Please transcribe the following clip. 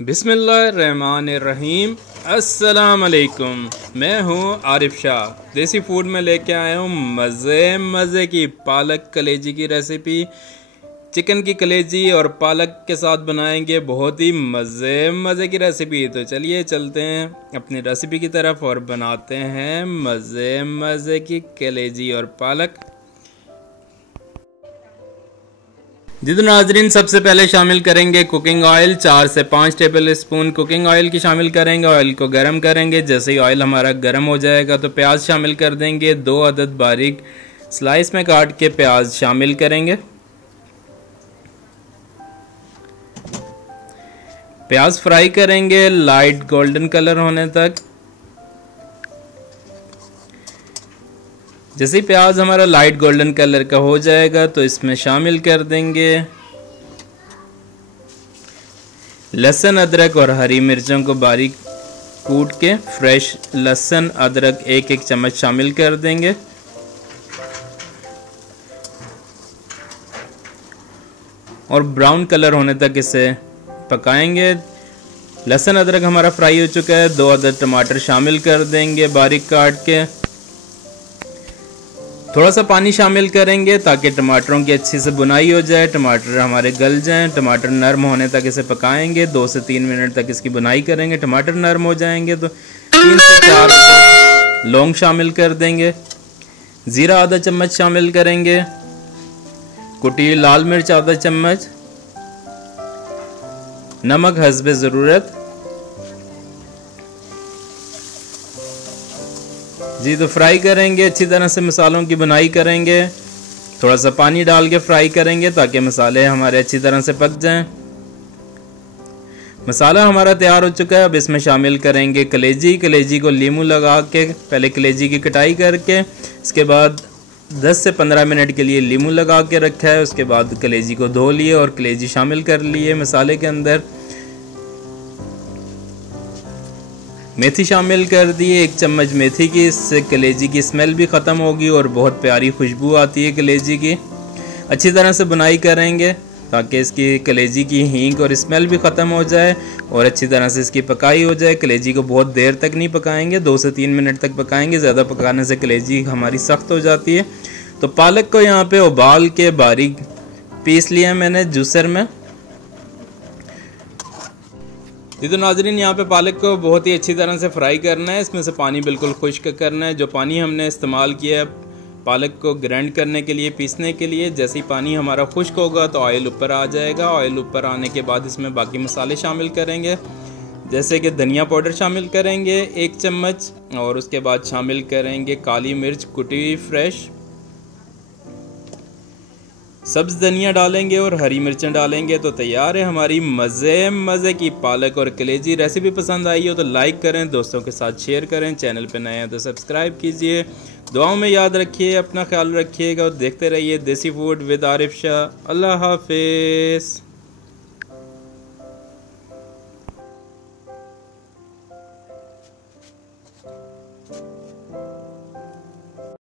बिस्मिल्लाहिर्रहमानिर्रहीम। अस्सलाम अलैकुम। मैं हूँ आरिफ शाह। देसी फूड में लेके आया हूँ मज़े की पालक कलेजी की रेसिपी। चिकन की कलेजी और पालक के साथ बनाएंगे बहुत ही मज़े की रेसिपी। तो चलिए चलते हैं अपनी रेसिपी की तरफ और बनाते हैं मज़े की कलेजी और पालक। जी तो नाजरीन, सबसे पहले शामिल करेंगे कुकिंग ऑयल। 4 से 5 टेबल स्पून कुकिंग ऑयल की शामिल करेंगे। ऑयल को गर्म करेंगे। जैसे ही ऑयल हमारा गर्म हो जाएगा तो प्याज शामिल कर देंगे। 2 अदद बारीक स्लाइस में काट के प्याज शामिल करेंगे। प्याज फ्राई करेंगे लाइट गोल्डन कलर होने तक। जैसे ही प्याज हमारा लाइट गोल्डन कलर का हो जाएगा तो इसमें शामिल कर देंगे लहसुन, अदरक और हरी मिर्चों को बारीक कूट के। फ्रेश लहसुन अदरक 1-1 चम्मच शामिल कर देंगे। और ब्राउन कलर होने तक इसे पकाएंगे। लहसुन अदरक हमारा फ्राई हो चुका है। 2 अदद टमाटर शामिल कर देंगे बारीक काट के। थोड़ा सा पानी शामिल करेंगे ताकि टमाटरों की अच्छी से बुनाई हो जाए, टमाटर हमारे गल जाएं। टमाटर नरम होने तक इसे पकाएंगे। 2 से 3 मिनट तक इसकी बुनाई करेंगे। टमाटर नरम हो जाएंगे तो 3 से 4 लौंग शामिल कर देंगे। ज़ीरा आधा चम्मच शामिल करेंगे। कुटी लाल मिर्च आधा चम्मच। नमक हस्बे ज़रूरत। जी तो फ्राई करेंगे अच्छी तरह से, मसालों की बुनाई करेंगे। थोड़ा सा पानी डाल के फ्राई करेंगे ताकि मसाले हमारे अच्छी तरह से पक जाएं। मसाला हमारा तैयार हो चुका है। अब इसमें शामिल करेंगे कलेजी। कलेजी को लीमू लगा के पहले कलेजी की कटाई करके, इसके बाद 10 से 15 मिनट के लिए लीमू लगा के रखा है। उसके बाद कलेजी को धो लिए और कलेजी शामिल कर लिए मसाले के अंदर। मेथी शामिल कर दिए 1 चम्मच मेथी की। इससे कलेजी की स्मेल भी ख़त्म होगी और बहुत प्यारी खुशबू आती है कलेजी की। अच्छी तरह से बुनाई करेंगे ताकि इसकी कलेजी की हींग और स्मेल भी ख़त्म हो जाए और अच्छी तरह से इसकी पकाई हो जाए। कलेजी को बहुत देर तक नहीं पकाएंगे, 2 से 3 मिनट तक पकाएंगे। ज़्यादा पकाने से कलेजी हमारी सख्त हो जाती है। तो पालक को यहाँ पे उबाल के बारीक पीस लिया मैंने जूसर में। ये तो नाजरीन, यहाँ पे पालक को बहुत ही अच्छी तरह से फ्राई करना है। इसमें से पानी बिल्कुल खुश्क करना है। जो पानी हमने इस्तेमाल किया है पालक को ग्राइंड करने के लिए, पीसने के लिए, जैसे ही पानी हमारा खुश्क होगा तो ऑयल ऊपर आ जाएगा। ऑयल ऊपर आने के बाद इसमें बाकी मसाले शामिल करेंगे। जैसे कि धनिया पाउडर शामिल करेंगे 1 चम्मच और उसके बाद शामिल करेंगे काली मिर्च कुटी हुई फ्रेश। सब्ज़ धनिया डालेंगे और हरी मिर्चें डालेंगे तो तैयार है हमारी मज़े की पालक और कलेजी। रेसिपी पसंद आई हो तो लाइक करें, दोस्तों के साथ शेयर करें। चैनल पे नए हैं तो सब्सक्राइब कीजिए। दुआओं में याद रखिए, अपना ख्याल रखिएगा और देखते रहिए देसी फूड विद आरिफ शाह। अल्लाह हाफिज़।